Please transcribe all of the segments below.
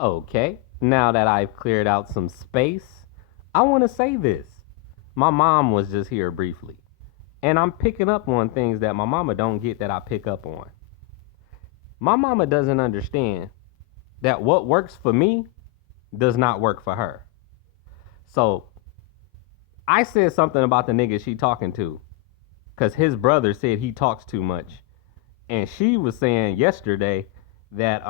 Okay, now that I've cleared out some space, I want to say this. My mom was just here briefly, and I'm picking up on things that my mama don't get that I pick up on. My mama doesn't understand that what works for me does not work for her. So I said something about the nigga she talking to, because his brother said he talks too much. And she was saying yesterday that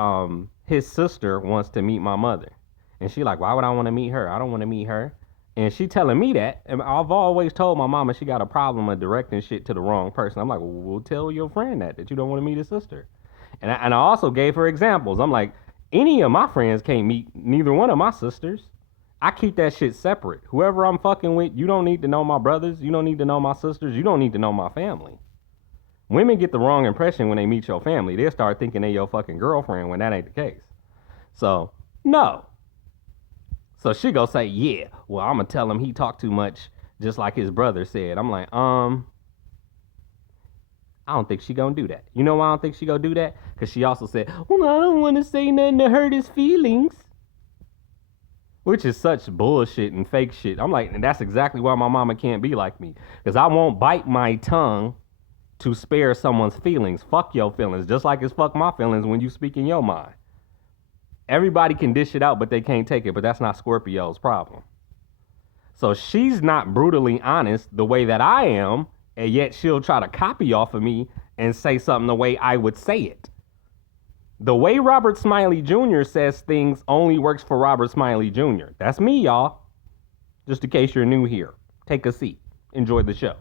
his sister wants to meet my mother. And she like, why would I want to meet her? I don't want to meet her. And she telling me that. And I've always told my mama she got a problem of directing shit to the wrong person. I'm like, well, tell your friend that you don't want to meet his sister. And I also gave her examples. I'm like, any of my friends can't meet neither one of my sisters. I keep that shit separate. Whoever I'm fucking with, you don't need to know my brothers. You don't need to know my sisters. You don't need to know my family. Women get the wrong impression when they meet your family. They'll start thinking they your fucking girlfriend when that ain't the case. So, no. So she go say, yeah, well, I'm going to tell him he talked too much, just like his brother said. I'm like, I don't think she gonna do that. You know why I don't think she gonna do that? Because she also said, well, I don't want to say nothing to hurt his feelings. Which is such bullshit and fake shit. I'm like, and that's exactly why my mama can't be like me. Because I won't bite my tongue to spare someone's feelings. Fuck your feelings. Just like it's fuck my feelings when you speak in your mind. Everybody can dish it out, but they can't take it. But that's not Scorpio's problem. So she's not brutally honest the way that I am, and yet she'll try to copy off of me and say something the way I would say it. The way Robert Smiley Jr. says things only works for Robert Smiley Jr. That's me, y'all. Just in case you're new here. Take a seat. Enjoy the show.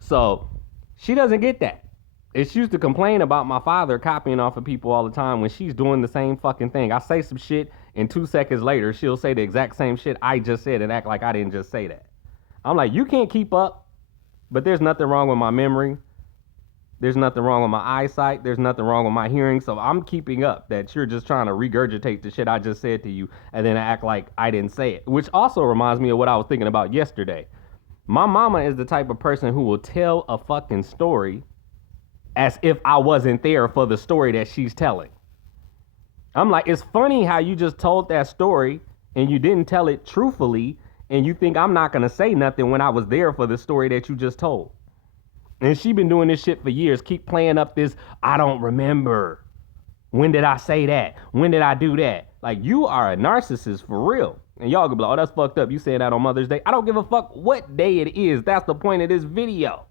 So she doesn't get that. And she used to complain about my father copying off of people all the time when she's doing the same fucking thing. I say some shit, and 2 seconds later, she'll say the exact same shit I just said and act like I didn't just say that. I'm like, you can't keep up, but there's nothing wrong with my memory. There's nothing wrong with my eyesight. There's nothing wrong with my hearing. So I'm keeping up that you're just trying to regurgitate the shit I just said to you and then act like I didn't say it. Which also reminds me of what I was thinking about yesterday. My mama is the type of person who will tell a fucking story as if I wasn't there for the story that she's telling. I'm like, it's funny how you just told that story and you didn't tell it truthfully and you think I'm not going to say nothing when I was there for the story that you just told. And she been doing this shit for years. Keep playing up this, I don't remember. When did I say that? When did I do that? Like, you are a narcissist for real. And y'all gonna be like, oh, that's fucked up. You saying that on Mother's Day. I don't give a fuck what day it is. That's the point of this video.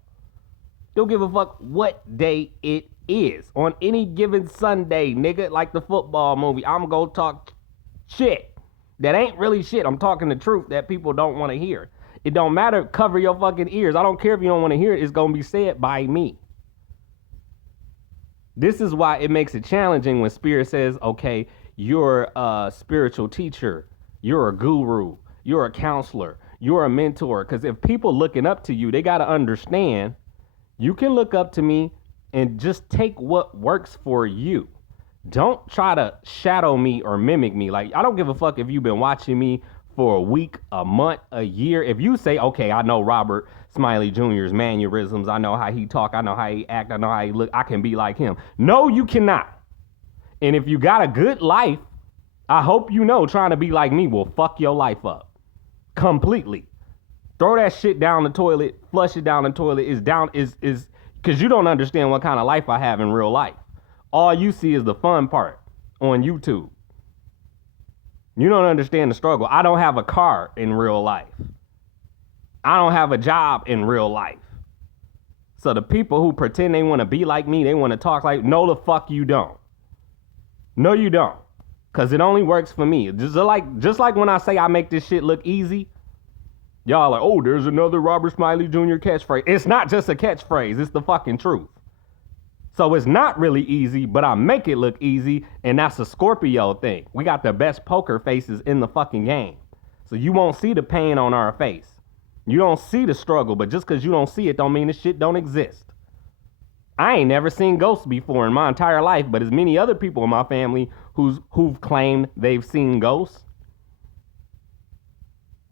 Don't give a fuck what day it is. On any given Sunday, nigga, like the football movie, I'm gonna talk shit. That ain't really shit. I'm talking the truth that people don't want to hear. It don't matter. Cover your fucking ears. I don't care if you don't want to hear it. It's going to be said by me. This is why it makes it challenging when Spirit says, okay, you're a spiritual teacher. You're a guru. You're a counselor. You're a mentor. Because if people looking up to you, they got to understand you can look up to me and just take what works for you. Don't try to shadow me or mimic me. Like, I don't give a fuck if you've been watching me for a week, a month, a year. If you say, okay, I know Robert Smiley Jr.'s mannerisms, I know how he talk, I know how he act, I know how he look, I can be like him. No, you cannot. And if you got a good life, I hope you know trying to be like me will fuck your life up completely. Throw that shit down the toilet, flush it down the toilet, is because you don't understand what kind of life I have in real life. All you see is the fun part on YouTube. You don't understand the struggle. I don't have a car in real life. I don't have a job in real life. So the people who pretend they want to be like me, they want to talk like, no, the fuck you don't. No, you don't. Because it only works for me. Just like when I say I make this shit look easy, y'all are like, oh, there's another Robert Smiley Jr. catchphrase. It's not just a catchphrase. It's the fucking truth. So it's not really easy, but I make it look easy, and that's a Scorpio thing. We got the best poker faces in the fucking game. So you won't see the pain on our face. You don't see the struggle, but just because you don't see it don't mean the shit don't exist. I ain't never seen ghosts before in my entire life, but as many other people in my family who've claimed they've seen ghosts.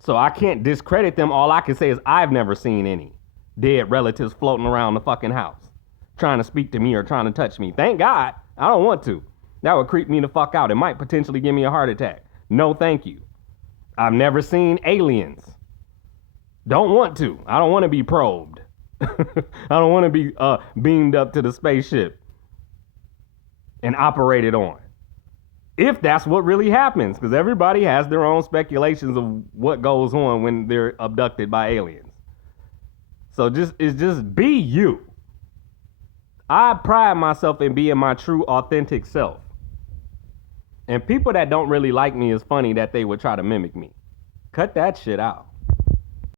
So I can't discredit them. All I can say is I've never seen any dead relatives floating around the fucking house, trying to speak to me or trying to touch me. Thank God. I don't want to. That would creep me the fuck out. It might potentially give me a heart attack. No, thank you. I've never seen aliens. Don't want to. I don't want to be probed. I don't want to be beamed up to the spaceship and operated on. If that's what really happens, because everybody has their own speculations of what goes on when they're abducted by aliens. So just be you. I pride myself in being my true, authentic self. And people that don't really like me, it's funny that they would try to mimic me. Cut that shit out.